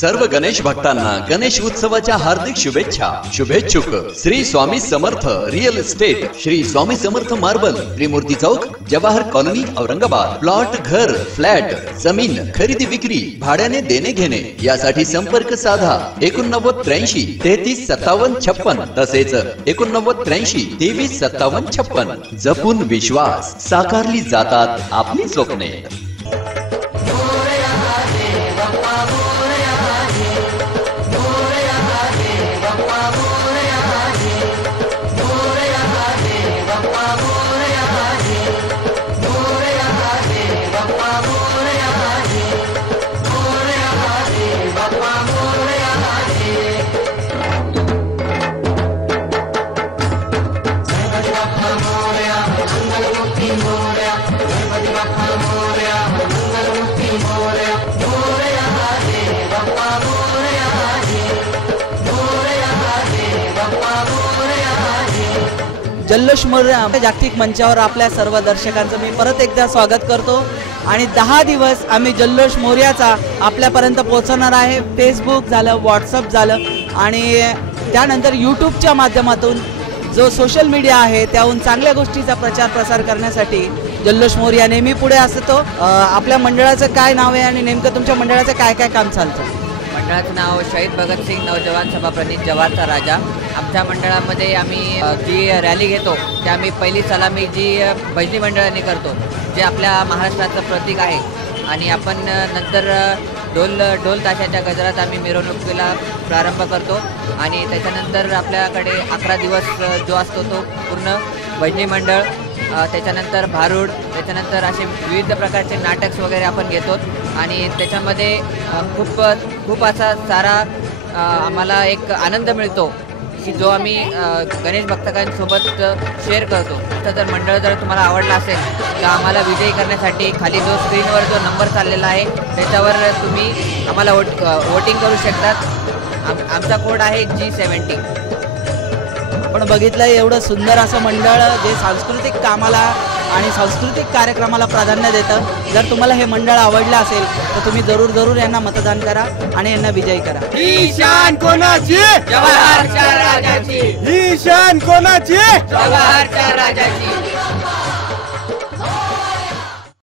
सर्व गणेश भक्तांना गणेश उत्सवाच्या हार्दिक शुभेच्छा। शुभेच्छुक Shri Swami Samarth real estate, Shri Swami Samarth marble, त्रिमूर्ती चौक, जवाहर कॉलोनी, औरंगाबाद। प्लॉट, घर, फ्लॅट, जमीन खरेदी विक्री, भाड्याने देणे घेणे यासाठी संपर्क साधा 8983 33 57 56 तसेच 8983 23 57 56। जपून विश्वास साकारली जातात आपली स्वप्ने। जल्लोष मोरया जागतिक मंचावर आपल्या सर्व दर्शकांचं मी परत एकदा स्वागत करतो आणि 10 दिवस आम्ही जल्लोष मोरयाचा आपल्यापर्यंत पोहोचवणार आहे। फेसबुक झालं, व्हॉट्सअप झालं आणि त्यानंतर यूट्यूबच्या माध्यमातून जो सोशल मीडिया आहे त्याहून चांगल्या गोष्टीचा प्रचार प्रसार करण्यासाठी जल्लोष मोरया नेहमी पुढे असतो। आपल्या मंडळाचं काय नाव आहे आणि नेमकं तुमच्या मंडळाचं काय काय काम चालतं? मंडळाचं नाव शहीद भगतसिंग नौजवान सभा प्रणित जवाहरचा राजा। आमच्या मंडळामध्ये आम्ही जी रॅली घेतो ते आम्ही पहिली सलामी जी भजनी मंडळाने करतो, जे आपल्या महाराष्ट्राचं प्रतीक आहे। आणि आपण नंतर ढोल ताशाच्या गजरात आम्ही मिरवणुकीला प्रारंभ करतो आणि त्याच्यानंतर आपल्याकडे 11 दिवस जो असतो तो पूर्ण भजनी मंडळ, त्याच्यानंतर भारूड, त्याच्यानंतर असे विविध प्रकारचे नाटक वगैरे आपण घेतो आणि त्याच्यामध्ये खूप असा सारा आम्हाला एक आनंद मिळतो की जो आम्ही गणेश भक्तांसोबत शेअर करतो। तर मंडळ जर तुम्हाला आवडला असेल तर आम्हाला विजयी करण्यासाठी खाली जो स्क्रीनवर जो नंबर चाललेला आहे त्याच्यावर तुम्ही आम्हाला वोटिंग करू शकतात। आमचा कोड आहे G70। आपण बघितलं एवढं सुंदर असं मंडळ जे सांस्कृतिक कामाला आणि सांस्कृतिक कार्यक्रमाला प्राधान्य देतं। जर तुम्हाला हे मंडळ आवडलं असेल तर तुम्ही जरूर यांना मतदान करा आणि यांना विजयी करा। ही शान कोणाची? जवाहरच्या राजाची। ही शान कोणाची? जवाहरच्या राजाची।